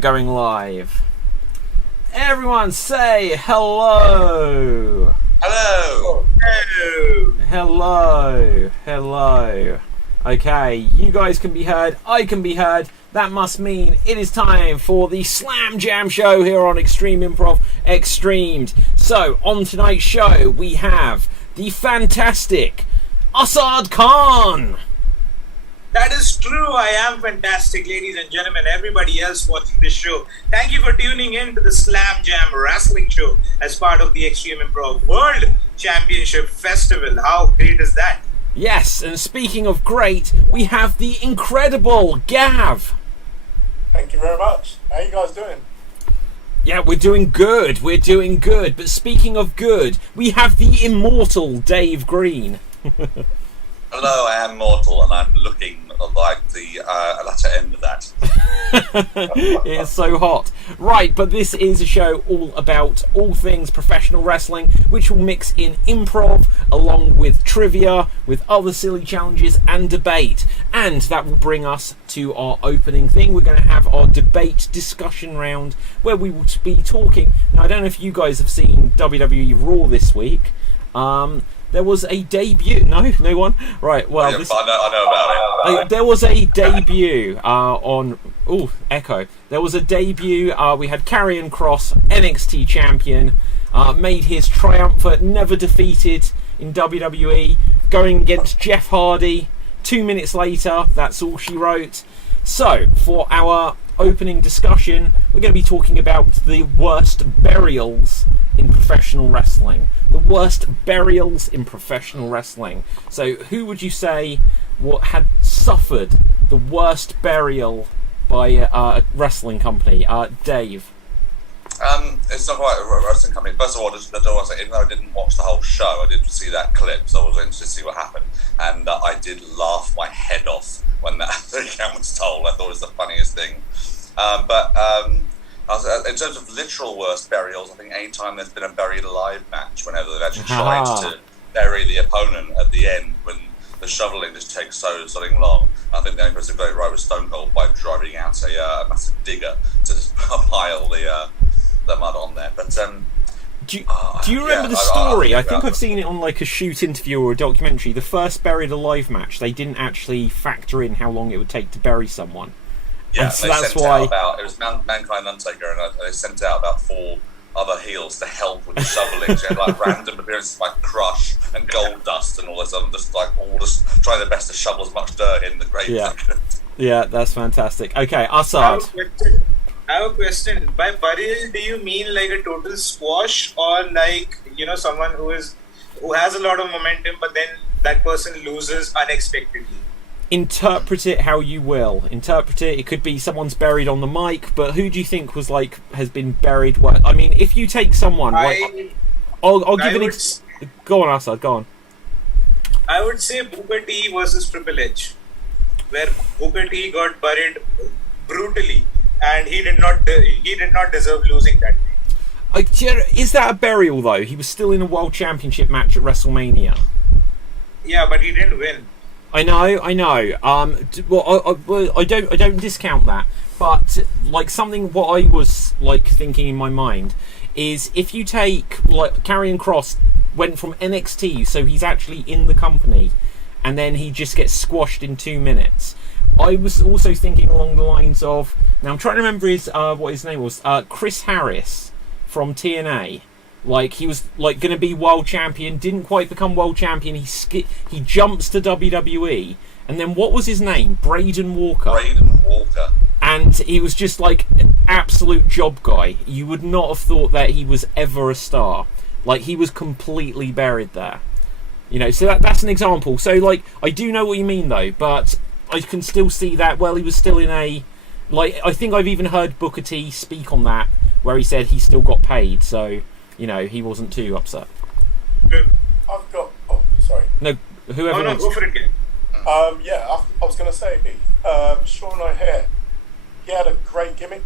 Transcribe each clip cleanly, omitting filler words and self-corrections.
going live. Everyone say hello. Hello. Hello. Hello. Hello. Okay, you guys can be heard. I can be heard. That must mean it is time for the Slam Jam show here on Extreme Improv XStreamed. So, on tonight's show, we have the fantastic Asad Khan. That is true. I am fantastic, ladies and gentlemen. Everybody else watching this show, thank you for tuning in to the Slam Jam Wrestling Show as part of the Extreme Improv World Championship Festival. How great is that? Yes, and speaking of great, we have the incredible Gav. Thank you very much. How you guys doing? Yeah, we're doing good. We're doing good. But speaking of good, we have the immortal Dave Green. Hello, I am mortal, and I'm looking like the latter end of that. It's so hot. Right, but this is a show all about all things professional wrestling, which will mix in improv along with trivia, with other silly challenges and debate. And that will bring us to our opening thing. We're going to have our debate discussion round where we will be talking. Now, I don't know if you guys have seen WWE Raw this week. There was a debut. No one. Right. Well, I know about it. There was a debut on. Oh, Echo. There was a debut. We had Karrion Kross, NXT champion, made his triumphant, never defeated in WWE, going against Jeff Hardy. 2 minutes later, that's all she wrote. So, for our opening discussion, we're going to be talking about the worst burials in professional wrestling. The worst burials in professional wrestling. So, who would you say had suffered the worst burial by a wrestling company? Dave. It's not quite a wrestling company. First of all, even though I didn't watch the whole show, I did see that clip, so I was interested to see what happened. And I did laugh my head off when that account was told. I thought it was the funniest thing. In terms of literal worst burials, I think any time there's been a buried alive match, whenever they've actually tried to bury the opponent at the end, when the shoveling just takes so long. I think the only person who got it right was Stone Cold by driving out a massive digger to just pile the mud on there. But do you remember the story? I think I've seen it on like a shoot interview or a documentary. The first buried alive match, they didn't actually factor in how long it would take to bury someone. Yeah, and so they that's sent why out it was Mankind Undertaker, and they sent out about 4 other heels to help with the shoveling. So you had like random appearances like Crush and Gold Dust and all this, just trying their best to shovel as much dirt in the grave. Yeah, yeah, that's fantastic. Okay, Asad. I have a question. By burial, do you mean like a total squash, or like someone who has a lot of momentum, but then that person loses unexpectedly? Interpret it how you will. Interpret it. It could be someone's buried on the mic, but who do you think has been buried? What? I mean, if you take someone, I'll give an Go on, Asad. Go on. I would say Booker T versus Triple H, where Booker T got buried brutally, and he did not deserve losing that day. Is that a burial though? He was still in a World Championship match at WrestleMania. Yeah, but he didn't win. I know. Well, I don't discount that, but like something what I was like thinking in my mind is if you take like Karrion Kross went from NXT, so he's actually in the company, and then he just gets squashed in 2 minutes. I was also thinking along the lines of, now I'm trying to remember what his name was, Chris Harris from TNA. Like he was like going to be world champion, didn't quite become world champion. He jumps to WWE, and then what was his name? Braden Walker. And he was just like an absolute job guy. You would not have thought that he was ever a star. Like he was completely buried there. So that's an example. So like I do know what you mean though, but I can still see that. Well, he was still in a I think I've even heard Booker T speak on that where he said he still got paid. So. He wasn't too upset. I've got. Oh, sorry. No, whoever wants. Go for it, Ken. I was going to say, Sean O'Hare, he had a great gimmick.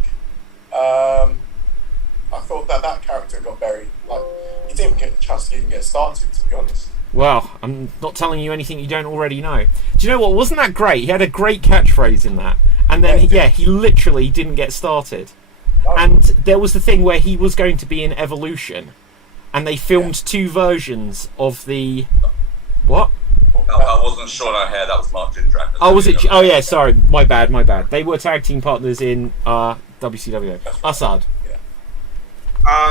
I thought that character got buried. Like, he didn't even get the chance to even get started, to be honest. Well, I'm not telling you anything you don't already know. Do you know what? Wasn't that great? He had a great catchphrase in that. And then, he literally didn't get started. and there was the thing where he was going to be in Evolution, and they filmed two versions of the what? No, that wasn't Sean O'Hare. That was Mark Jindrak. Oh, was it? Oh, yeah. Sorry, my bad. They were tag team partners in WCW. Assad.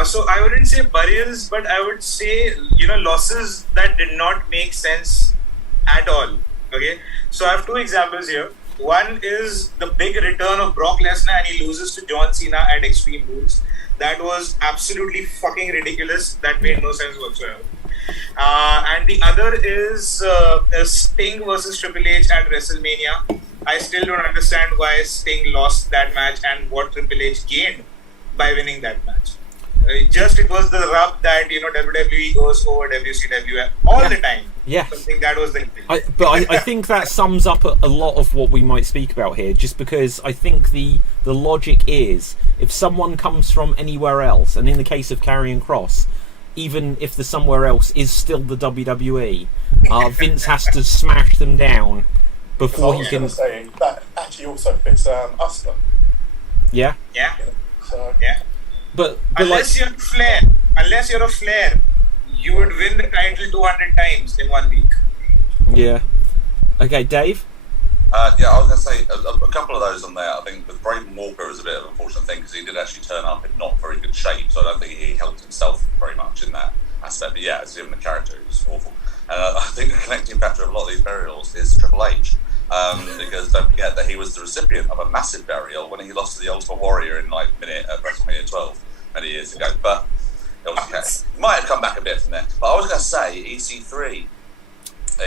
So I wouldn't say burials, but I would say losses that did not make sense at all. Okay, so I have two examples here. One is the big return of Brock Lesnar, and he loses to John Cena at Extreme Rules. That was absolutely fucking ridiculous. That made no sense whatsoever. And the other is Sting versus Triple H at WrestleMania. I still don't understand why Sting lost that match and what Triple H gained by winning that match. It was the rub that WWE goes over WCW all the time. Yeah, I think that was the thing. I think that sums up a lot of what we might speak about here, just because I think the logic is, if someone comes from anywhere else, and in the case of Karrion Kross, even if the somewhere else is still the WWE, Vince has to smash them down before he can. Say, that actually also fits Asuka. Yeah. Yeah. So yeah. But unless you're a Flair, you would win the title 200 times in 1 week. Yeah. Okay, Dave? Yeah, I was going to say, a couple of those on there. I think with Braden Walker is a bit of an unfortunate thing because he did actually turn up in not very good shape, so I don't think he helped himself very much in that aspect. But yeah, as given the character, it was awful. And I think the connecting factor of a lot of these burials is Triple H. Because don't forget that he was the recipient of a massive burial when he lost to the Ultimate Warrior in minute at WrestleMania 12 many years ago. But he might have come back a bit from there. But I was going to say EC3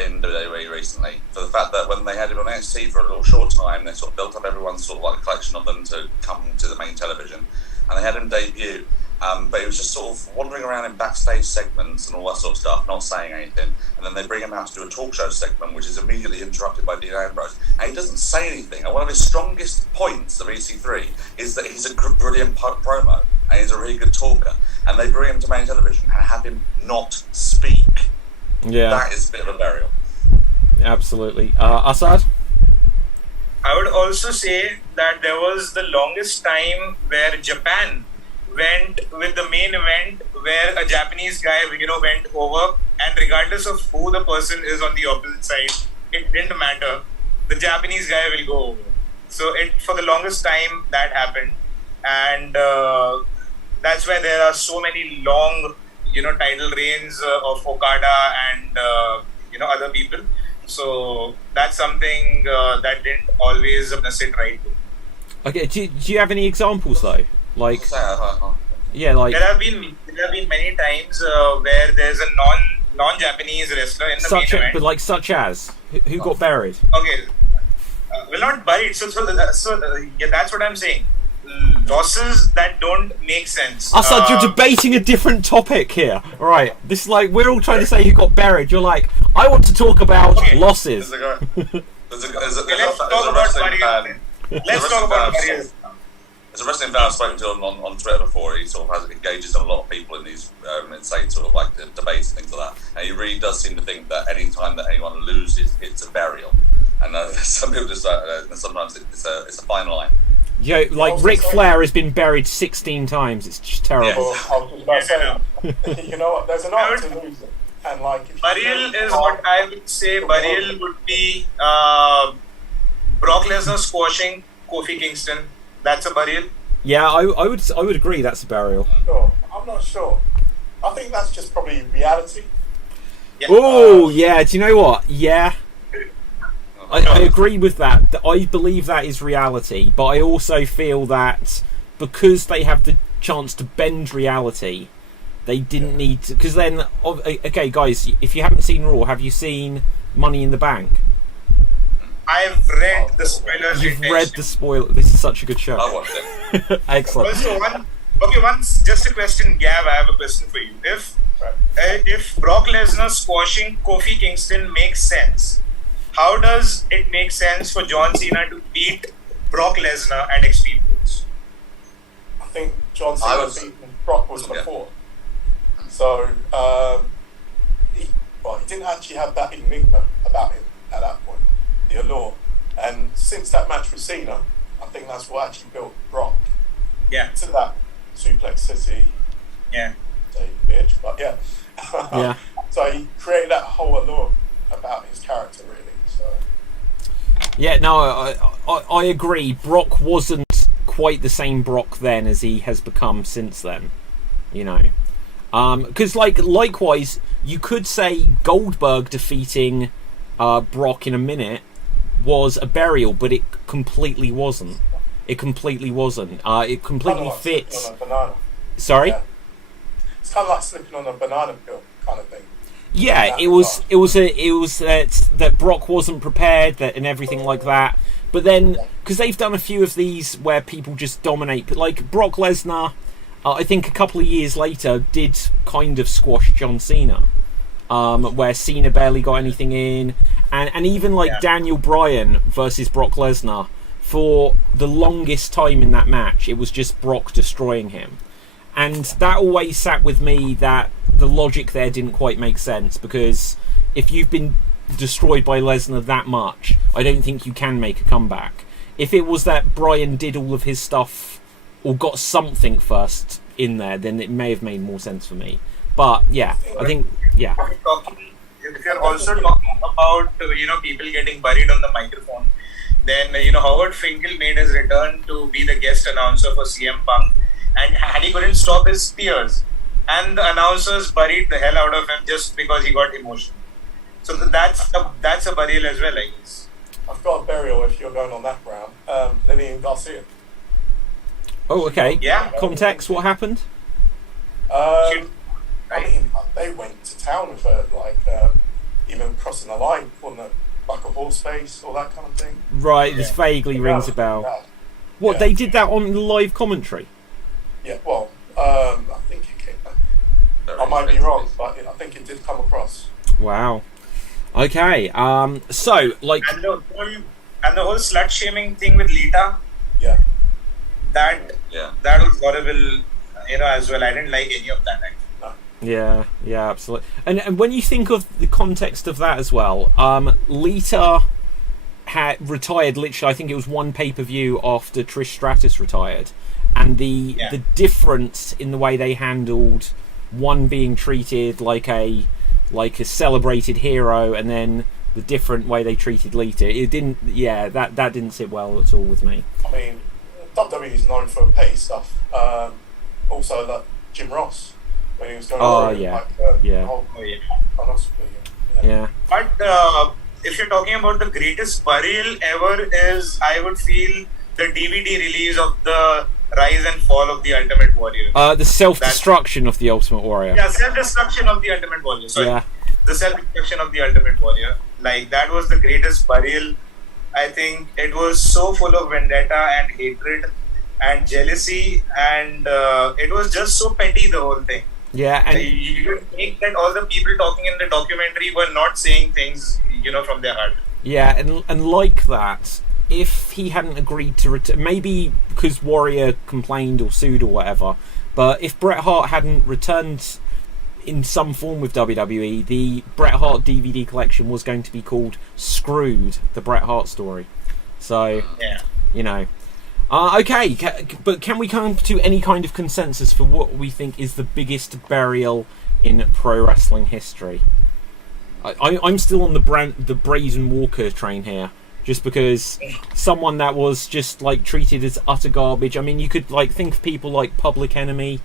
in WWE recently, for the fact that when they had him on NXT for a little short time, they sort of built up everyone's sort of like a collection of them to come to the main television, and they had him debut. But he was just sort of wandering around in backstage segments and all that sort of stuff, not saying anything. And then they bring him out to do a talk show segment, which is immediately interrupted by Dean Ambrose. And he doesn't say anything. And one of his strongest points of EC3 is that he's a brilliant promo and he's a really good talker. And they bring him to main television and have him not speak. Yeah. That is a bit of a burial. Absolutely. Assad? I would also say that there was the longest time where Japan went with the main event where a Japanese guy, went over, and regardless of who the person is on the opposite side, it didn't matter. The Japanese guy will go over. So for the longest time that happened, and that's why there are so many long, title reigns of Okada and other people. So that's something that didn't always sit right. Okay, do you have any examples though? Like, yeah, like there have been many times where there's a non-Japanese wrestler in the main event. But like such as who got buried? Okay, well, not buried. So yeah, that's what I'm saying. Losses that don't make sense. Assad, you're debating a different topic here. Right, this is like we're all trying to say who got buried. You're like, I want to talk about losses. Let's talk about burials. Let's talk about burials. As a wrestling fan I've spoken to on Twitter before, he sort of engages a lot of people in these insane sort of like debates and things like that. And he really does seem to think that any time that anyone loses, it's a burial. And some people just sometimes it's a fine line. Yeah, like Ric Flair has been buried 16 times. It's just terrible. I was just about to say, you know what? There's an art to losing, and like burial is what I would say. Burial would be Brock Lesnar squashing Kofi Kingston. That's a burial. Yeah, I would agree. That's a burial. Sure. I'm not sure. I think that's just probably reality. Yeah. Oh yeah. Do you know what? Yeah. I agree with that. I believe that is reality, but I also feel that because they have the chance to bend reality, they didn't need to. Because then, okay, guys, if you haven't seen Raw, have you seen Money in the Bank? I've read the spoilers. You've read the spoiler. This is such a good show. I watched it. Excellent. Also, just a question, Gav. I have a question for you. If Brock Lesnar squashing Kofi Kingston makes sense, how does it make sense for John Cena to beat Brock Lesnar at Extreme Rules? I think John Cena beating Brock was before. So, he didn't actually have that enigma about him at that point, the allure. And since that match with Cena, I think that's what actually built Brock. Yeah. to that Suplex City. Yeah. Say bitch, but yeah. Yeah. So he created that whole allure about his character, really. So. Yeah, no, I agree. Brock wasn't quite the same Brock then as he has become since then. You know, because likewise, you could say Goldberg defeating Brock in a minute was a burial, but it completely wasn't. It completely wasn't. It completely fits. Sorry. Yeah. It's kind of like slipping on a banana peel kind of thing. Yeah, it was that Brock wasn't prepared, and everything like that. But then, because they've done a few of these where people just dominate, like Brock Lesnar, I think a couple of years later did kind of squash John Cena, where Cena barely got anything in, and even like Daniel Bryan versus Brock Lesnar, for the longest time in that match, it was just Brock destroying him. And that always sat with me that the logic there didn't quite make sense, because if you've been destroyed by Lesnar that much, I don't think you can make a comeback. If it was that Bryan did all of his stuff or got something first in there, then it may have made more sense for me. But yeah, I think If you're also talking about people getting buried on the microphone, then Howard Finkel made his return to be the guest announcer for CM Punk. And he couldn't stop his tears, and the announcers buried the hell out of him just because he got emotional. So that's a burial as well, I guess. I've got a burial if you're going on that ground. Lillian Garcia. Oh, okay. Yeah. Context: what happened? I mean, they went to town with her, like even crossing the line, wasn't it? Like a horse face, all that kind of thing. Right, this vaguely rings a bell. What, they did that on live commentary? Yeah, well, I think it came. I might be wrong, but I think it did come across. Wow. Okay. So like, and the whole slut shaming thing with Lita. Yeah. That was horrible. As well. I didn't like any of that. Actually. No. Yeah, absolutely. And when you think of the context of that as well, Lita had retired literally. I think it was one pay-per-view after Trish Stratus retired. And the difference in the way they handled one being treated like a celebrated hero, and then the different way they treated Lita, it didn't. Yeah, that didn't sit well at all with me. I mean, WWE is known for petty stuff. Also, like Jim Ross when he was going. Yeah. But if you're talking about the greatest burial ever, I would feel the DVD release of the Rise and Fall of the Ultimate Warrior. The self-destruction of the Ultimate Warrior. Yeah, self-destruction of the Ultimate Warrior. Sorry. Yeah. The self-destruction of the Ultimate Warrior. Like, that was the greatest burial. I think it was so full of vendetta and hatred and jealousy, and it was just so petty, the whole thing. Yeah, and you think that all the people talking in the documentary were not saying things, from their heart. Yeah, and like that, if he hadn't agreed to return, maybe because Warrior complained or sued or whatever, but if Bret Hart hadn't returned in some form with WWE, the Bret Hart DVD collection was going to be called Screwed, the Bret Hart story. So, okay, but can we come to any kind of consensus for what we think is the biggest burial in pro wrestling history? I'm still on the Brazen Walker train here. Just because someone that was just like treated as utter garbage. I mean, you could like think of people like Public Enemy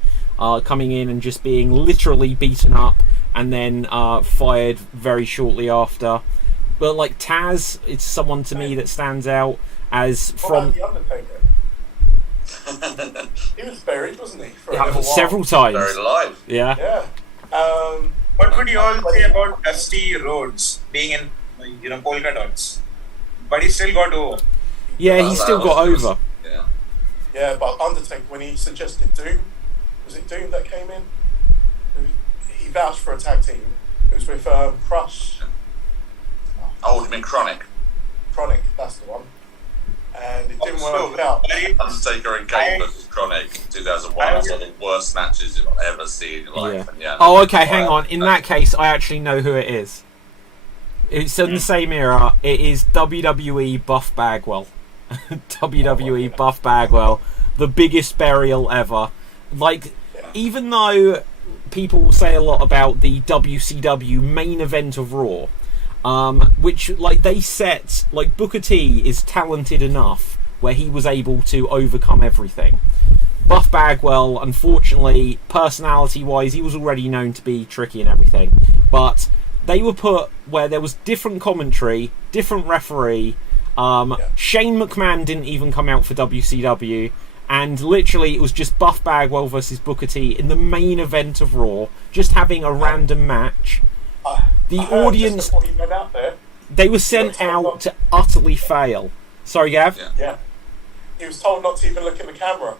coming in and just being literally beaten up and then fired very shortly after. But like Taz, it's someone to me that stands out as from. What about the Undertaker? He was buried, wasn't he? For several times. Buried alive. Yeah. Yeah. What would you all say about Dusty Rhodes being in polka dots? But he still got over. Yeah, he still got over. Yeah. Yeah, but Undertaker, when he suggested Doom, was it Doom that came in? He vouched for a tag team. It was with Crush. Oh, you mean Chronic? Chronic, that's the one. And it didn't work out. Undertaker and Kane versus Chronic in 2001. That's one of the worst matches you've ever seen in your life. Yeah. Oh, okay, hang on. In that case, I actually know who it is. It's in the same era. It is WWE Buff Bagwell. WWE Buff Bagwell. the biggest burial ever. Like, even though people say a lot about the WCW main event of Raw, which, like, they set, like, Booker T is talented enough where he was able to overcome everything. Buff Bagwell, unfortunately, personality-wise, he was already known to be tricky and everything, but they were put where there was different commentary, different referee. Shane McMahon didn't even come out for WCW, and literally it was just Buff Bagwell versus Booker T in the main event of Raw, just having a random match. The audience, they were sent out to utterly fail. Sorry, Gav? Yeah. He was told not to even look at the camera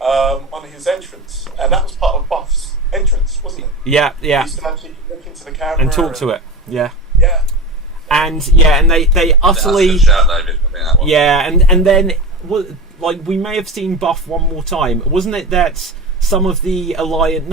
on his entrance, and that was part of Buff's entrance, wasn't it? Yeah. He used to actually look into the camera And talk to it. Yeah. Yeah. And they utterly and then like we may have seen Buff one more time, wasn't it? That some of the Alliance,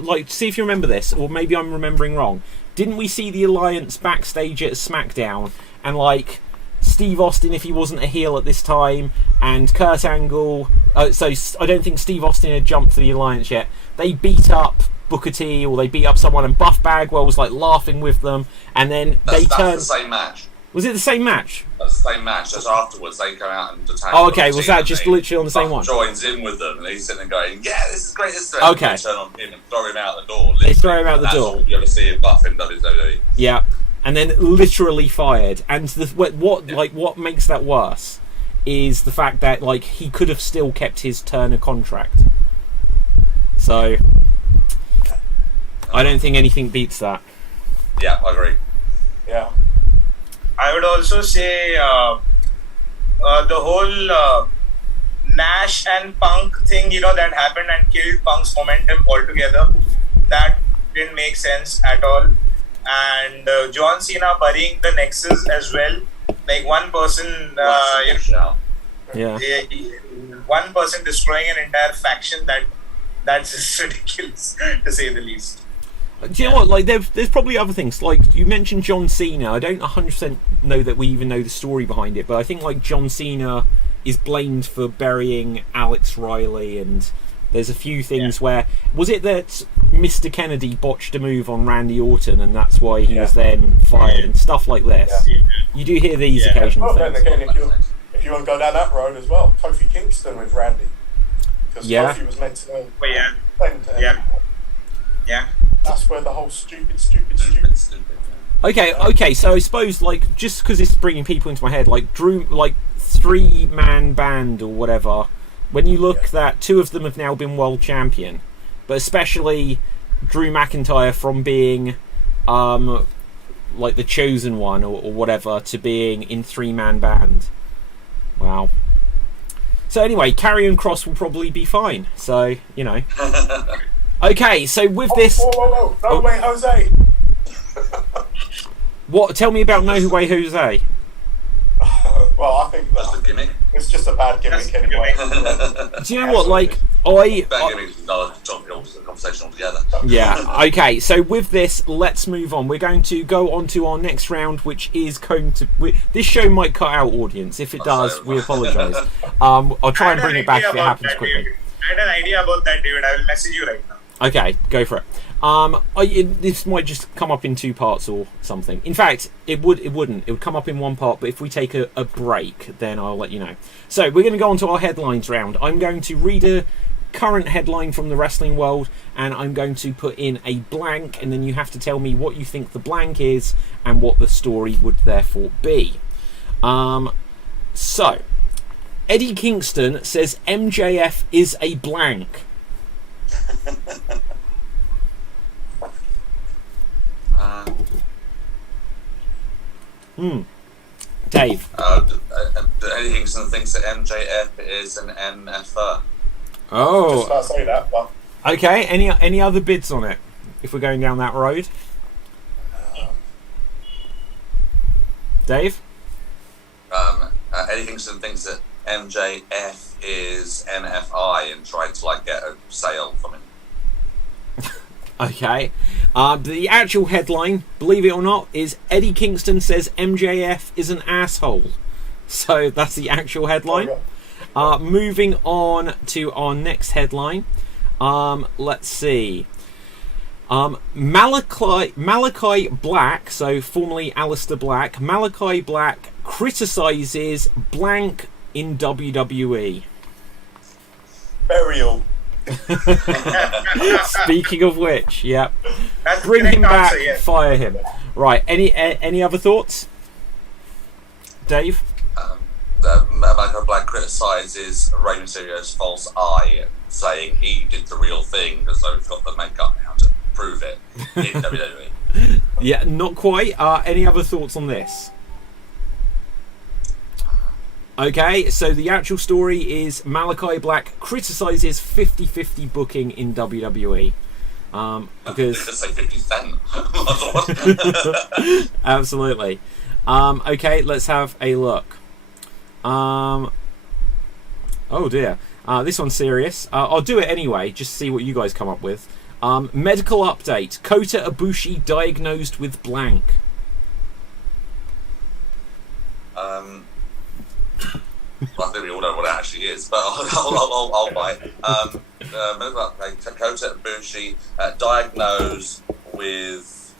like, see if you remember this, or maybe I'm remembering wrong. Didn't we see the Alliance backstage at SmackDown, and like Steve Austin, if he wasn't a heel at this time, and Kurt Angle, so I don't think Steve Austin had jumped to the Alliance yet. They beat up Booker T, or they beat up someone, and Buff Bagwell was like laughing with them, and then that's turned. The same match. Was it the same match? That's the same match. Just afterwards, they go out and attack. Oh, okay. Was that just literally on the same one? Joins in with them, and he's sitting there going, "Yeah, this is great." This is okay. They turn on him and throw him out the door. Literally. They throw him out the door. That's all you ever see in Buff in WWE. Yeah, and then literally fired. And what makes that worse is the fact that like he could have still kept his Turner contract. So I don't think anything beats that. Yeah, I agree. Yeah. I would also say the whole Nash and Punk thing, that happened and killed Punk's momentum altogether. That didn't make sense at all. And John Cena burying the Nexus as well. Like one person, one person destroying an entire faction. That's just ridiculous, to say the least. Do you know what? Like, there's probably other things. Like, you mentioned John Cena. I don't 100% know that we even know the story behind it, but I think like John Cena is blamed for burying Alex Riley, and there's a few things where was it that Mr. Kennedy botched a move on Randy Orton, and that's why he was then fired and stuff like this. Yeah. You do hear these occasional things. Then again, if you want to go down that road as well, Kofi Kingston with Randy, because Kofi was meant to. Yeah. That's where the whole stupid. Okay. So I suppose like just because it's bringing people into my head, like Drew, like 3-man band or whatever. When you look that two of them have now been world champion, but especially Drew McIntyre from being like the chosen one or whatever to being in 3-man band. Wow. So anyway, Karrion Kross will probably be fine. So Okay, so with this... Whoa. No way, Jose! What? Tell me about No Way Jose. Well, I think that's a gimmick. It's just a bad gimmick anyway. Do you know what? Like, bad gimmick is another conversation altogether. Yeah, okay, so with this, let's move on. We're going to go on to our next round, which is going to... This show might cut out, audience. If it does, we apologise. I'll try and bring it back if it happens quickly. David. I had an idea about that, David. I will message you right now. Okay, go for it. This might just come up in 2 parts or something. In fact, it wouldn't. It would come up in 1 part, but if we take a break, then I'll let you know. So we're going to go on to our headlines round. I'm going to read a current headline from the wrestling world, and I'm going to put in a blank, and then you have to tell me what you think the blank is and what the story would therefore be. So, Eddie Kingston says MJF is a blank. Dave. Eddie Kingston thinks that MJF is an MFer. Oh. Just about to say that, but... Okay, any other bids on it, if we're going down that road? Dave? Eddie Kingston thinks that MJF is NFI and tried to get a sale from him. Okay. The actual headline, believe it or not, is Eddie Kingston says MJF is an asshole. So that's the actual headline. Moving on to our next headline. Let's see. Malachi Black, so formerly Alistair Black, Malachi Black criticises blank in WWE. Burial. Speaking of which, yep. That's the Bring him correct back, answer, yes. fire him. Right, any other thoughts? Dave? Michael Black criticises Rey Mysterio's false eye, saying he did the real thing, as though he's got the makeup now to prove it in WWE. Yeah, not quite. Any other thoughts on this? Okay, so the actual story is Malachi Black criticises 50-50 booking in WWE. Because Just say 50 Cent. absolutely. Okay, let's have a look. Oh dear. This one's serious. I'll do it anyway, just to see what you guys come up with. Medical update. Kota Ibushi diagnosed with blank. Well, I think we all know what it actually is, but I'll buy it. Medical update. Kota Ibushi diagnosed with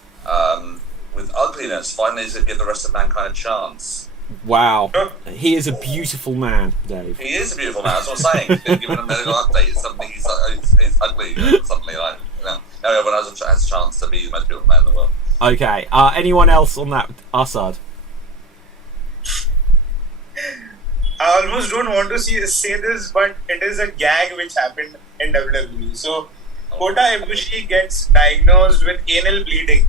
ugliness. Finally, he's going to give the rest of mankind a chance. Wow. He is a beautiful man, Dave. He is a beautiful man, that's what I'm saying. Given a medical update, it's something he's ugly, something like, now everyone has a chance to be the most beautiful man in the world. Okay, anyone else on that? Assad? I almost don't want to say this, but it is a gag which happened in WWE. So, Kota Ibushi gets diagnosed with anal bleeding.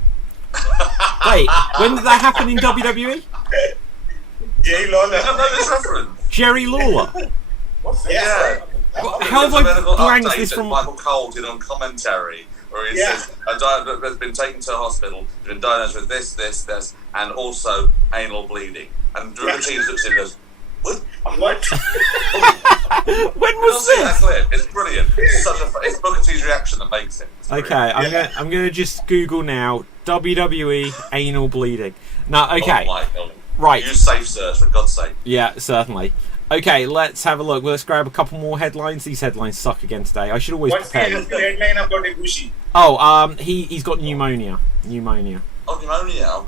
Wait, when did that happen in WWE? Jerry Lawler. I don't know this reference. Jerry Lawler. What's this? Yeah. How have I Medical blanked update this that from? Michael Cole did on commentary, where he says has been taken to a hospital, has been diagnosed with this, and also anal bleeding. And the team looks at him and goes, "What? What? When You'll was see that this? clip. It's brilliant. It's Booker T's reaction that makes it. It's Okay, brilliant. I'm gonna just Google now WWE anal bleeding. No, okay, Oh my God. right. Use safe search, for God's sake. Yeah, certainly. Okay, let's have a look. Let's grab a couple more headlines. These headlines suck again today. I should always What's prepare. the headline about Ibushi? Oh, he's got pneumonia. Oh, pneumonia. Oh,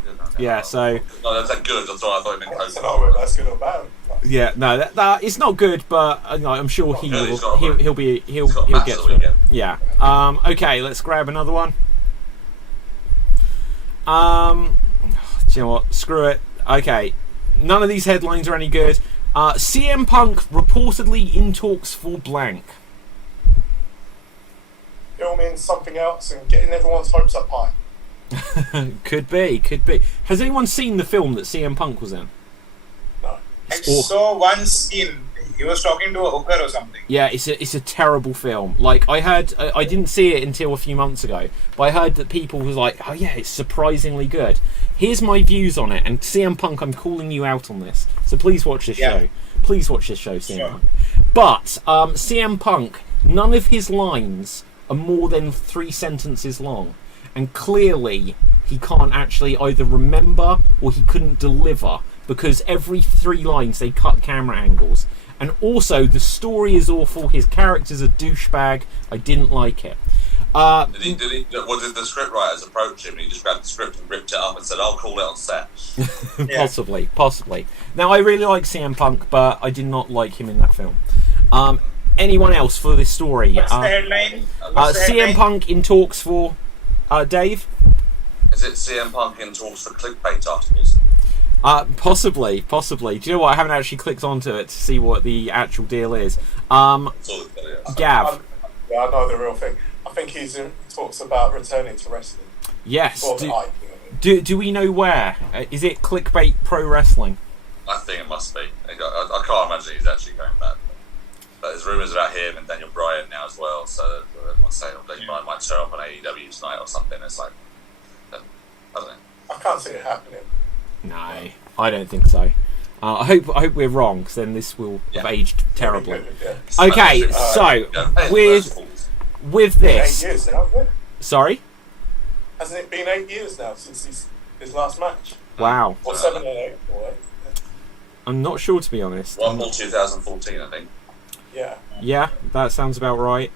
good. Okay. Yeah, so No, that's that good. That's what I thought it meant. I don't know whether that's good or bad. yeah, no, that it's not good, but I'm sure He's got he'll a- he'll be he'll got a he'll match get this through it. weekend. Yeah. Okay, let's grab another one. Do you know what? Screw it. Okay, none of these headlines are any good. CM Punk reportedly in talks for blank. Filming something else and getting everyone's hopes up high. Could be. Has anyone seen the film that CM Punk was in? No. I saw one scene. He was talking to a hooker or something. Yeah, it's a terrible film. Like I heard, I didn't see it until a few months ago, but I heard that people was like, "Oh yeah, it's surprisingly good." Here's my views on it, and CM Punk, I'm calling you out on this, so please watch this show. Please watch this show, CM Punk. But CM Punk, none of his lines are more than 3 sentences long, and clearly he can't actually either remember or he couldn't deliver because every 3 lines they cut camera angles. And also, the story is awful. His character's a douchebag. I didn't like it. What did the script writers approach him? And he just grabbed the script and ripped it up and said, "I'll call it on set." Possibly. Now, I really like CM Punk, but I did not like him in that film. Anyone else for this story? What's the headline? CM Punk in talks for Dave? Is it CM Punk in talks for clickbait articles? Possibly. Do you know what? I haven't actually clicked onto it to see what the actual deal is. That's all it's got, yeah. Gav. Yeah, I know the real thing. I think he talks about returning to wrestling. Yes. Or the hype, you know. Do we know where? Is it Clickbait Pro Wrestling? I think it must be. I can't imagine he's actually going back. But there's rumours about him and Daniel Bryan now as well, so everyone's saying Daniel Bryan might show up on AEW tonight or something. It's like, I don't know. I can't see it happening. No, I don't think so. I hope we're wrong, because then this will have aged terribly. Yeah. Okay, so with this, 8 years now, hasn't it? sorry. Hasn't it been 8 years now since his last match? Wow, Or 7 or 8? Or 8. I'm not sure to be honest. Rumble 2014, I think. Yeah. Yeah, that sounds about right.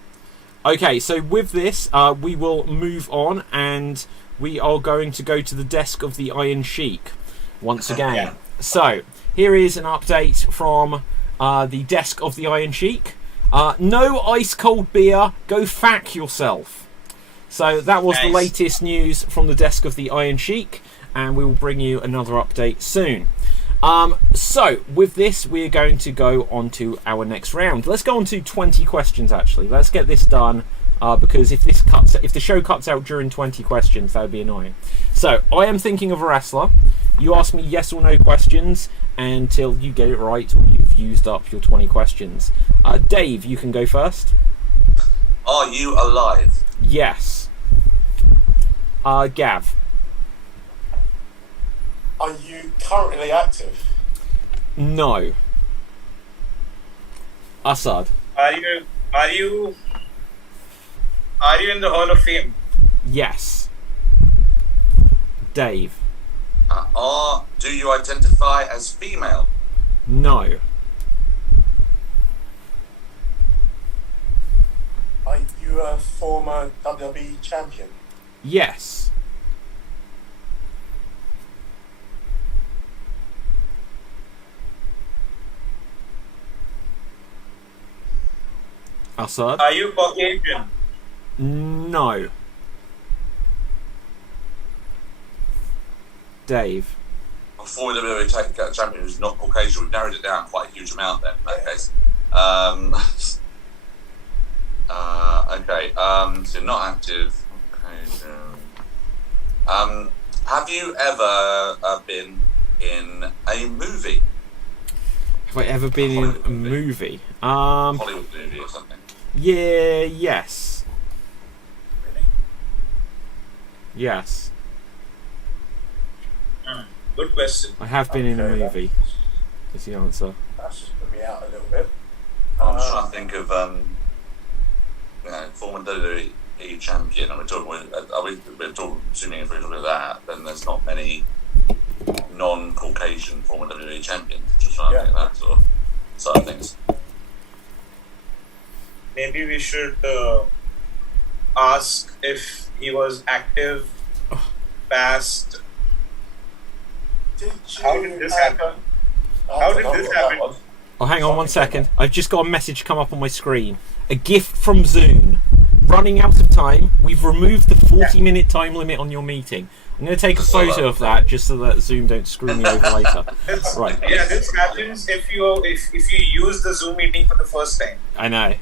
Okay, so with this, we will move on, and we are going to go to the desk of the Iron Sheik once again. Yeah. So, here is an update from the desk of the Iron Sheik. No ice cold beer, go fack yourself. So that was the Nice. latest news from the desk of the Iron Sheik, and we will bring you another update soon. So with this, we're going to go on to our next round. Let's go on to 20 questions. Actually, let's get this done because if the show cuts out during 20 questions, that would be annoying. So I am thinking of a wrestler. You ask me yes or no questions until you get it right or you've used up your 20 questions. Dave, you can go first. Are you alive? Yes. Gav. Are you currently active? No. Assad. Are you in the Hall of Fame? Yes. Dave. Do you identify as female? No. Are you a former WWE champion? Yes. Assad. Are you Caucasian? No. Dave. A former WWE champion who's not Caucasian. We've narrowed it down quite a huge amount then, in that case. Okay. So you're not active. Have you ever been in a movie? Have I ever been in a Hollywood movie? Hollywood movie or something? Yeah, yes. Really? Yes. Good question. I have been in a Okay, movie. Is the answer. That's just put me out a little bit. I'm just trying to think of former WWE champion. And we're talking, assuming if we're talking about that, then there's not many non-Caucasian former WWE champions. Just trying to think of that sort of things. Maybe we should ask if he was active past. How did this happen? How did this happen? Oh, hang on one second. I've just got a message come up on my screen. A gift from Zoom. Running out of time. We've removed the 40-minute time limit on your meeting. I'm going to take a photo of that just so that Zoom don't screw me over later. Right. Yeah, this happens if you use the Zoom meeting for the first time. I know.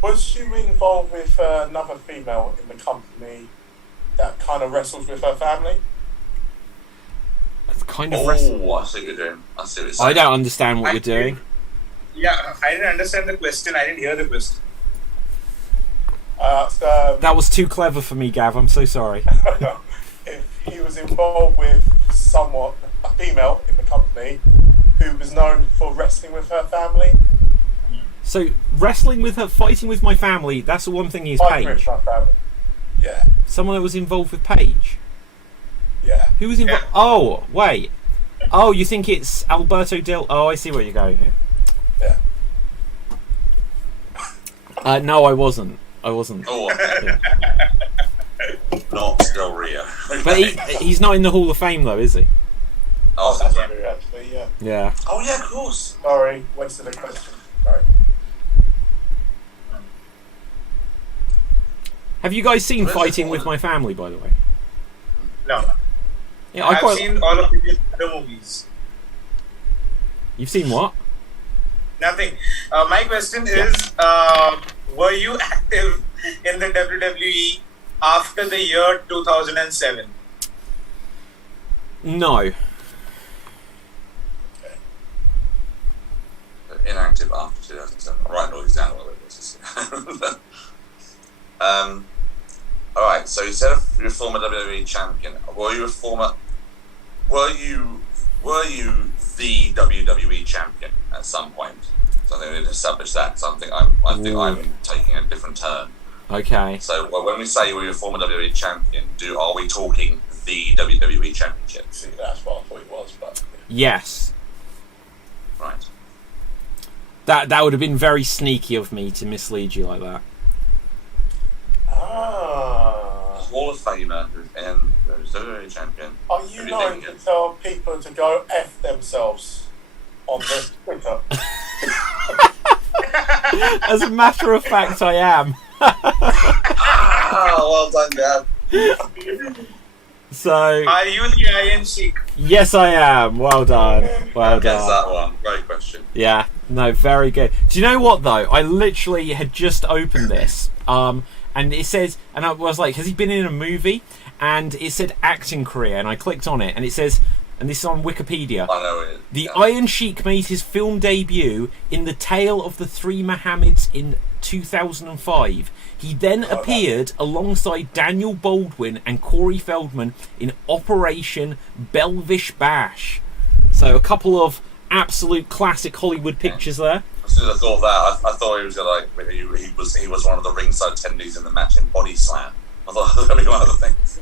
Was you involved with another female in the company that kind of wrestles with her family? Kind of I see what you're doing. I see what you're saying. I don't understand what you're doing. Yeah, I didn't understand the question. I didn't hear the question. That was too clever for me, Gav. I'm so sorry. If he was involved with somewhat a female in the company who was known for wrestling with her family. So, wrestling with her, fighting with my family, that's the one thing is Fighting with Paige. my family. Yeah. Someone that was involved with Paige. Yeah. Who was involved? Oh, wait. Oh, you think it's Alberto Del... Oh, I see where you're going here. Yeah. No, I wasn't. Oh, Yeah. not Del Rio. But he's not in the Hall of Fame, though, is he? Oh, That's yeah. true, actually, yeah. Yeah. Oh, yeah, of course. Sorry, wasted a question. Sorry. Have you guys seen Fighting with My Family, by the way? No, Yeah, I've quite... seen all of the other movies. You've seen what? Nothing. My question is, were you active in the WWE after the year 2007? No. Inactive after 2007. I'm writing all these down while it was. Alright, so you said you're a former WWE champion. Were you the WWE champion at some point? So I think we need to establish that. So I think I'm taking a different turn. Okay. So when we say you're a former WWE champion, are we talking the WWE championship? See, that's what I thought it was, but Yes. Right. That would have been very sneaky of me to mislead you like that. Hall of Famer and WWE champion. Are you known to tell people to go F themselves on the Twitter? As a matter of fact, I am. Well done, Gav. So. Are you the Iron Sheik? Yes, I am. Well done. Well Guess done. that one. Great question. Yeah. No, very good. Do you know what though? I literally had just opened this. And it says, and I was like, has he been in a movie? And it said acting career, and I clicked on it, and it says, and this is on Wikipedia. I know it. The Iron Sheik made his film debut in The Tale of the Three Mohammeds in 2005. He then appeared alongside Daniel Baldwin and Corey Feldman in Operation Belvish Bash. So a couple of absolute classic Hollywood pictures there. As soon as I thought that, I thought he was gonna he was one of the ringside attendees in the match in Body Slam. I thought that would be one of the things.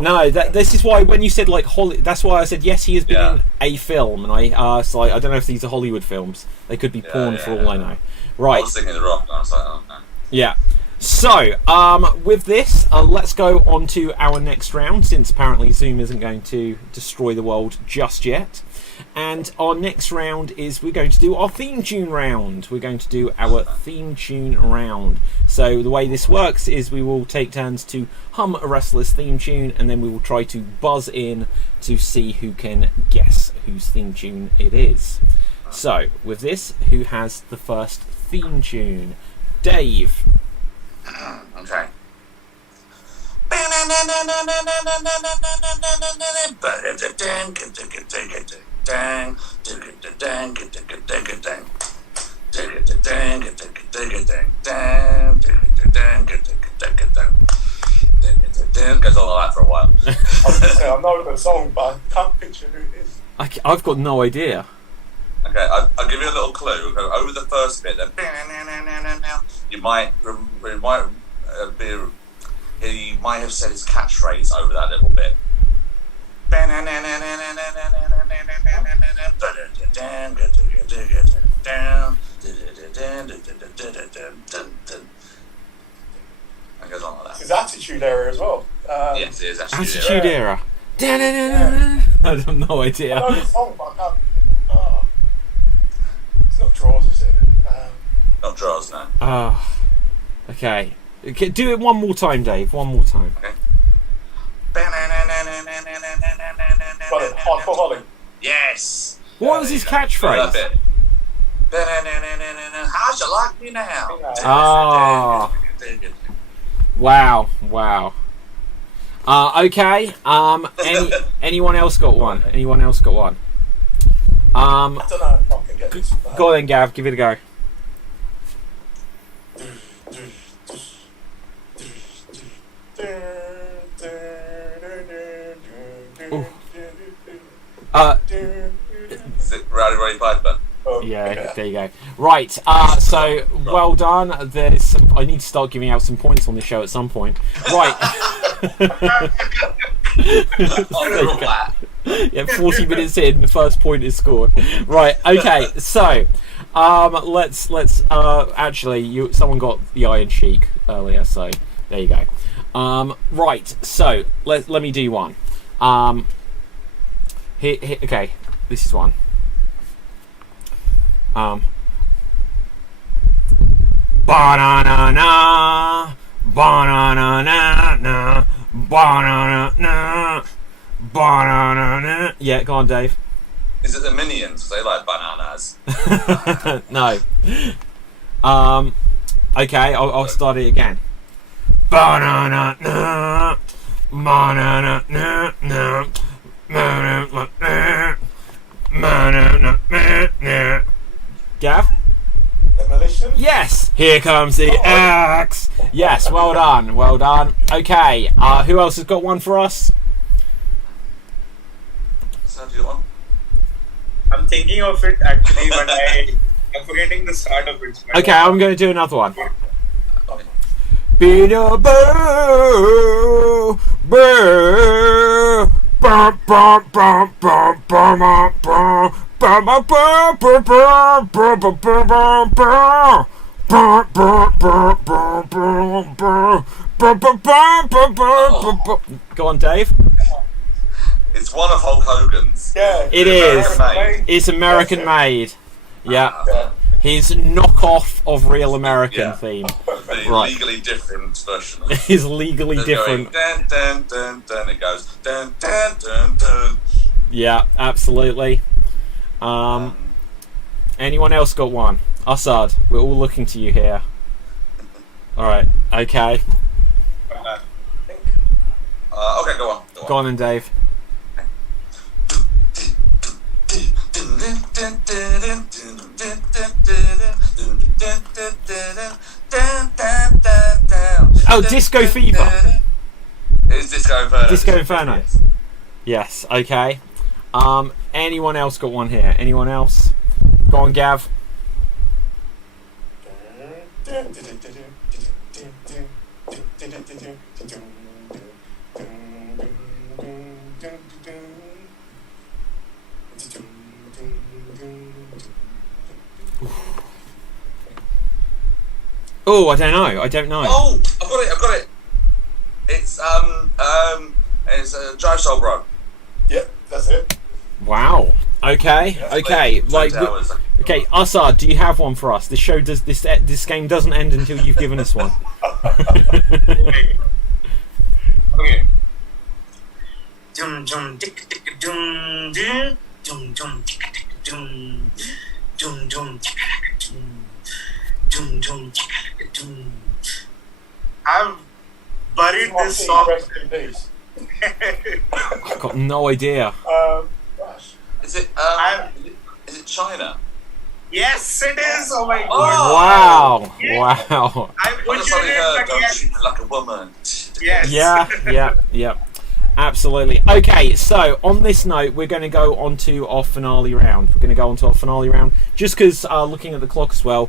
No, this is why when you said like that's why I said yes, he has been in a film, and I like I don't know if these are Hollywood films. They could be porn for all I know. Right. I was thinking The Rock, and I was like, oh no. Yeah. So, with this, let's go on to our next round, since apparently Zoom isn't going to destroy the world just yet. And our next round is we're going to do our theme tune round. We're going to do our theme tune round. So the way this works is we will take turns to hum a wrestler's theme tune, and then we will try to buzz in to see who can guess whose theme tune it is. So, with this, who has the first theme tune? Dave. Okay. Goes on like that for a while. I was going to say, I know the song, but I can't picture who it is. I've got no idea. Okay, I'll give you a little clue. We'll go over the first bit, then he might have said his catchphrase over that little bit. And goes on like that. It's his Attitude Era as well. Yes, it is Attitude Era. I have no idea. I know the song, but I can't. It's not Draws, is it? Not Draws, no. Okay. Do it one more time, Dave. One more time. Okay. Hardcore Holly. Yes. What was his catchphrase? That bit. How'd you like me now? Oh. Wow. Okay. Anyone else got one? Anyone else got one? I don't know if I can get this. Go on then, Gav. Give it a go. Is it Rowdy Roddy Piper? Yeah, there you go. Right, so well done. There's some. I need to start giving out some points on this show at some point. Right. Yeah, 40 minutes in, the first point is scored. Right, okay, so let's actually someone got the Iron Sheik earlier, so there you go. Right, so let me do one. Here, okay, this is one. Ba-na-na-na, ba-na-na-na-na, ba-na-na-na, ba-na-na-na. Yeah, go on, Dave. Is it the Minions? They like bananas. No. Okay, I'll start it again. Ba-na-na-na, ba-na-na-na-na, ba-na-na-na, ba-na-na-na-na. Gav? Demolition? Yes! Here comes the axe! Yes, well done, well done. Okay, who else has got one for us? So do you want? I'm thinking of it actually, but I'm forgetting the start of it. Okay, I'm going to do another one. Go on, Dave. It's one of Hulk Hogan's. Yeah. It is. Made. It's American made. Yeah. His knockoff of Real American theme. The Right. legally different version. His legally They're different. Going, dun, dun, dun, dun. It goes dun, dun, dun, dun. Yeah, absolutely. Anyone else got one? Assad, we're all looking to you here. Alright, okay. Okay, go on. Go on then, Dave. Oh, Disco Fever. It's Disco Inferno. Disco Inferno. Yes, okay. Anyone else got one here? Anyone else? Go on, Gav. Oh, I don't know. I don't know. Oh, I've got it. It's Drive Soul Bro. Yep, that's it. Wow. Okay. Yeah, Okay. Like, Like. Okay, Assad, do you have one for us? This show does this game doesn't end until you've given us one. Okay. Dum dum tick tick dum dum dum dum tick tick dum dum dum tick dum dum dum tick dum. I've buried this song. Rest in peace. I've got no idea. Gosh. Is it China? Yes, it is. Oh my god. Wow. Yeah. Wow. I I just only butchered heard, it don't again. shoot me like a woman. Yes. Yeah. Absolutely. Okay, so on this note, we're going to go on to our finale round. Just because, looking at the clock as well,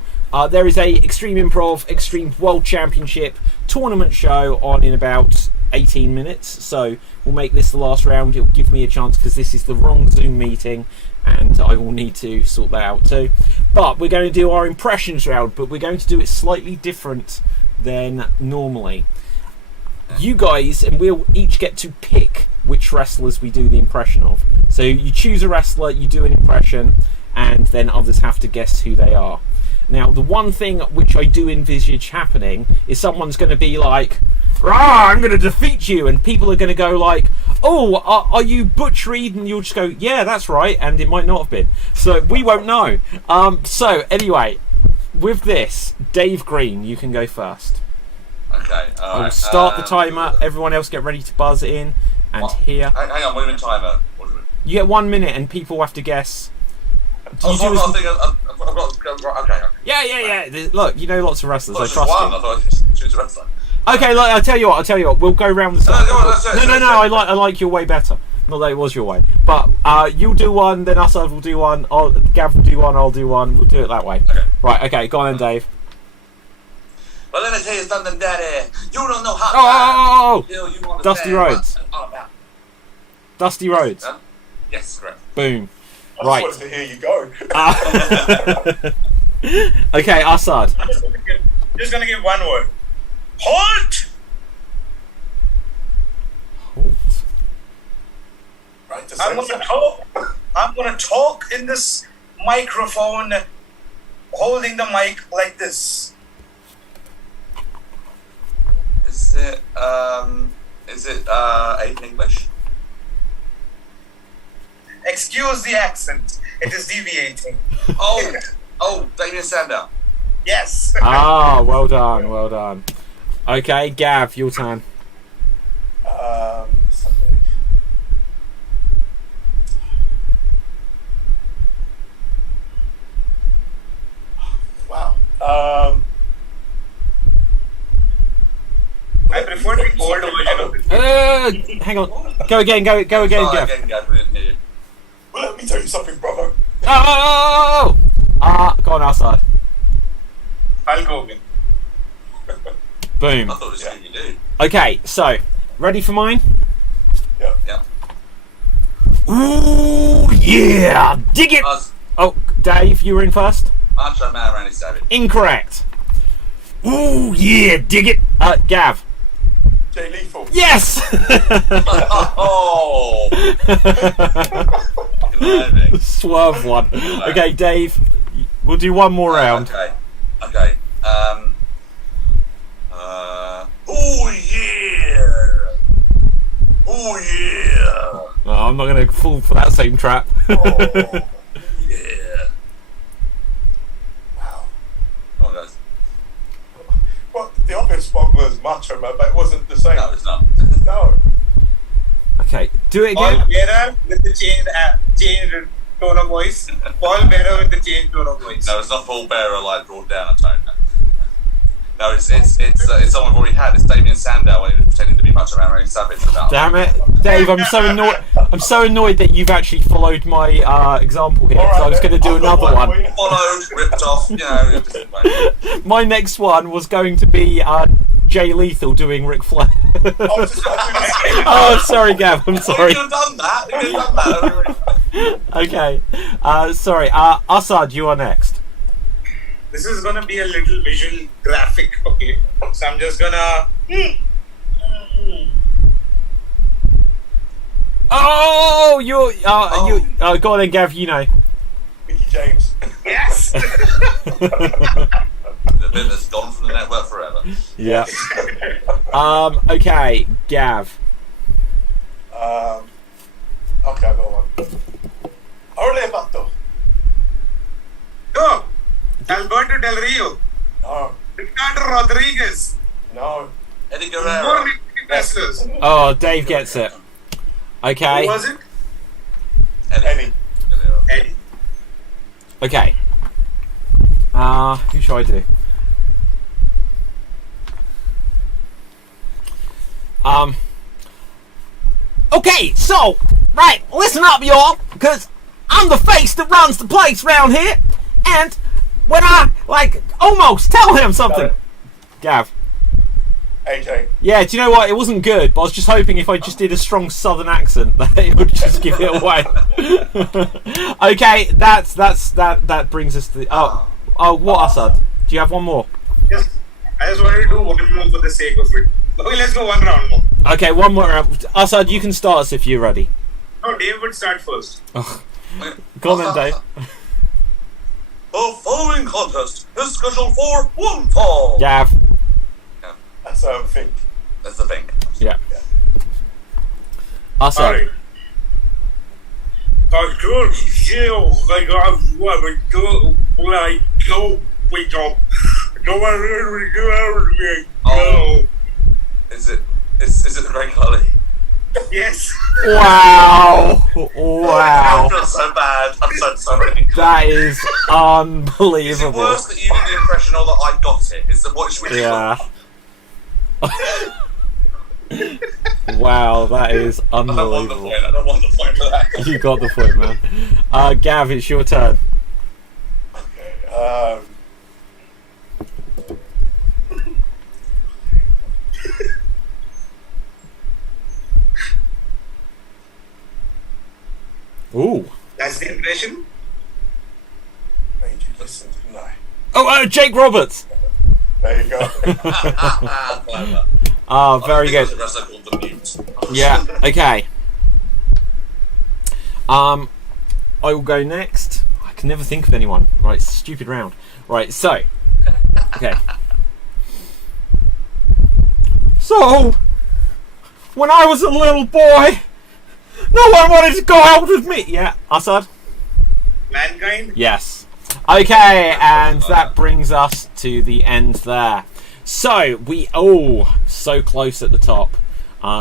there is a Extreme Improv Extreme World Championship tournament show on in about 18 minutes. So we'll make this the last round. It'll give me a chance because this is the wrong Zoom meeting and I will need to sort that out too. But we're going to do our impressions round, but we're going to do it slightly different than normally. You guys, and we'll each get to pick which wrestlers we do the impression of. So you choose a wrestler, you do an impression, and then others have to guess who they are. Now, the one thing which I do envisage happening is someone's going to be like, "Rah, I'm going to defeat you," and people are going to go like, "Oh, are you Butch Reed?" And you'll just go, "Yeah, that's right," and it might not have been. So we won't know. So anyway, with this, Dave Green, you can go first. Okay. I will start the timer. Everyone else get ready to buzz in. And here, Hang on, what do you mean timer? What do you mean? you get 1 minute, and people have to guess. Do you I've do got as- a thing. I've got. Okay. Yeah. Look, you know lots of wrestlers. I Just trust one. you. I thought I just choose a wrestler. Okay, look, I'll tell you what. We'll go round the No, circle. go on, let's do it, No. I like your way better. Not that it was your way, but you'll do one, then Assad will do one. Gav will do one. I'll do one. We'll do it that way. Okay. Right. Okay. Go on then, Dave. Well, let me tell you something, Daddy. You don't know how. Oh! You understand Dusty Rhodes. what it's all about. Dusty Rhodes. Huh? Yes, correct. Boom. I Right. just wanted to hear you go. Okay, Assad. Just gonna give one word. Halt! Right, to I'm say gonna talk. I'm gonna talk in this microphone, holding the mic like this. Is it in English? Excuse the accent. It is deviating. Oh, Damien Sandow. Yes. Well done. Okay, Gav, your turn. something. Wow. I prefer the old version of it. Hang on. Go again, Gav. Again, Gav, we didn't hear you. Well, let me tell you something, brother. Oh! Go on, Assad. Hulk Hogan. Boom. I thought it was you do. Okay, so ready for mine? Yeah. Yeah. Ooh, yeah! Dig it! Oh, Dave, you were in first? Macho Man Randy Savage. Incorrect. Ooh, yeah! Dig it! Gav. Jay Lethal. Yes! Oh! Swerve one. Okay, Dave, we'll do one more round. Okay. Oh yeah! Oh yeah! Oh, I'm not going to fall for that same trap. Oh yeah! Wow. Come on, guys. Well, the obvious one was Macho Man, but it wasn't the same. No, it's not. No. Okay, do it Paul again. Bearer with the changed tone of voice. Paul Bearer with the changed tone of voice. No, it's not Paul Bearer like brought down a tone. No, it's someone we've already had. It's Damien Sandow when he was pretending to be Macho Man Randy Savage. Damn it, Dave! I'm so annoyed. I'm so annoyed that you've actually followed my example here. Because I was going to do another one. Followed, ripped off, you know. My next one was going to be Jay Lethal doing Ric Flair. Oh, sorry, Gav. I'm sorry. You could have done that. You could have done that. Okay. Sorry. Assad, you are next. This is gonna be a little visual graphic, okay? So I'm just gonna. Oh, you. Go on then, Gav. You know. Mickey James. Yes. The bit that's gone from the network forever. Yeah. Okay, Gav. Okay, I got one. Olevato. Go. Alberto Del Rio. No. Ricardo Rodriguez. No. Eddie More Guerrero. wrestlers. Oh, Dave gets it. Okay. Who was it? Eddie. Eddie. Okay. Who shall I do? Okay, so, right, listen up, y'all, because I'm the face that runs the place round here, and when I, almost tell him something. Gav. AJ. Yeah, do you know what? It wasn't good, but I was just hoping if I just did a strong southern accent that it would just give it away. Okay, that brings us to the... Oh, what, Assad? Do you have one more? Yes. I just wanted to do one more for the sake of it. Okay, let's go one round more. Okay, one more round. Assad, you can start us if you're ready. No, Dave would start first. Go on then, Dave. The following contest is scheduled for one fall. Gav. That's a thing. That's the thing. Yeah. Assad. Alright. I don't feel like I want to go like go with up. Don't want to do everything. Oh. Is it the Great Gully? Yes. Wow. I Wow. feel so bad. I'm so sorry. That is Is it unbelievable. worse that you did the impression or that I got it? Is that what should we do? Yeah. Wow, that is I don't want the unbelievable. point. I don't want the point for that. You got the point, man. Gav, it's your turn. Okay. Ooh. That's the impression. Made you listen, didn't I? Oh, Jake Roberts. There you go. Clever. Very good. There's a wrestler called The Mute. Yeah. Okay. I will go next. I can never think of anyone. Right, stupid round. Right, so. Okay. So, when I was a little boy, no one wanted to go out with me. Yeah, Assad? Mankind. Yes. Okay, and that brings us to the end there. So, so close at the top.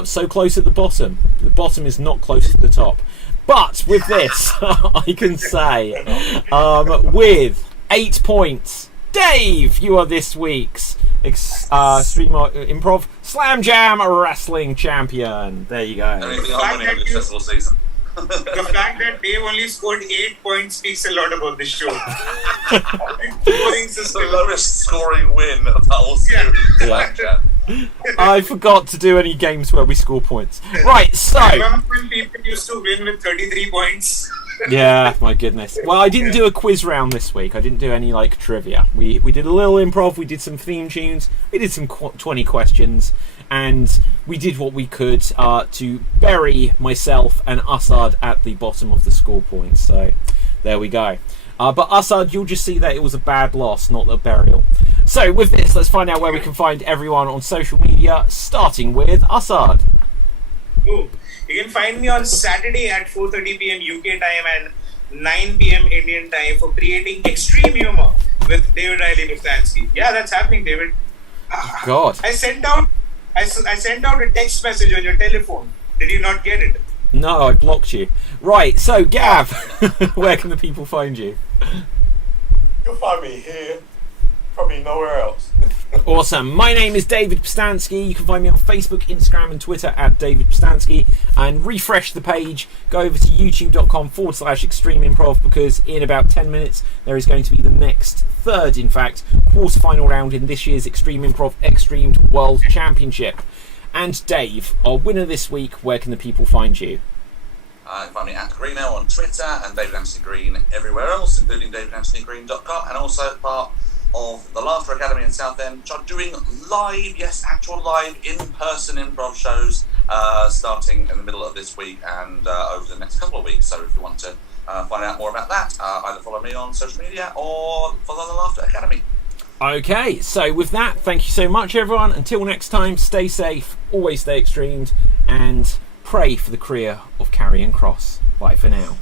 So close at the bottom. The bottom is not close to the top. But with this, I can say, with 8 points, Dave, you are this week's Improv Slam Jam Wrestling Champion. There you go. Anything I'm winning this festival season. The fact that Dave only scored 8 points speaks a lot about this show. Scoring It's the system. lowest scoring win of the whole series. Yeah. Yeah. I forgot to do any games where we score points. Right, so... I remember when people used to win with 33 points. Yeah, my goodness. Well, I didn't do a quiz round this week. I didn't do any, like, trivia. We did a little improv, we did some theme tunes, we did some 20 questions, and we did what we could to bury myself and Assad at the bottom of the score points. So, there we go. But Assad, you'll just see that it was a bad loss, not a burial. So, with this, let's find out where we can find everyone on social media, starting with Assad. Ooh. You can find me on Saturday at 4:30 p.m. UK time and 9 p.m. Indian time for creating extreme humor with David Riley Mustansky. Yeah, that's happening, David. God. I sent out a text message on your telephone. Did you not get it? No, I blocked you. Right, so Gav, where can the people find you? You'll find me here, probably nowhere else. Awesome. My name is David Pstansky. You can find me on Facebook, Instagram and Twitter at David Pstansky. And refresh the page. Go over to youtube.com/Extreme Improv, because in about 10 minutes there is going to be the next third, in fact, quarter-final round in this year's Extreme Improv XStreamed World Championship. And Dave, our winner this week, where can the people find you? You can find me at Greeno on Twitter and David Anthony Green everywhere else, including davidanthonygreen.com, and also part of the Laughter Academy in Southend, which are doing live, yes, actual live, in-person improv shows starting in the middle of this week and over the next couple of weeks. So if you want to find out more about that, either follow me on social media or follow the Laughter Academy. Okay, so with that, thank you so much, everyone. Until next time, stay safe, always stay extremed, and pray for the career of Karrion Kross. Bye for now.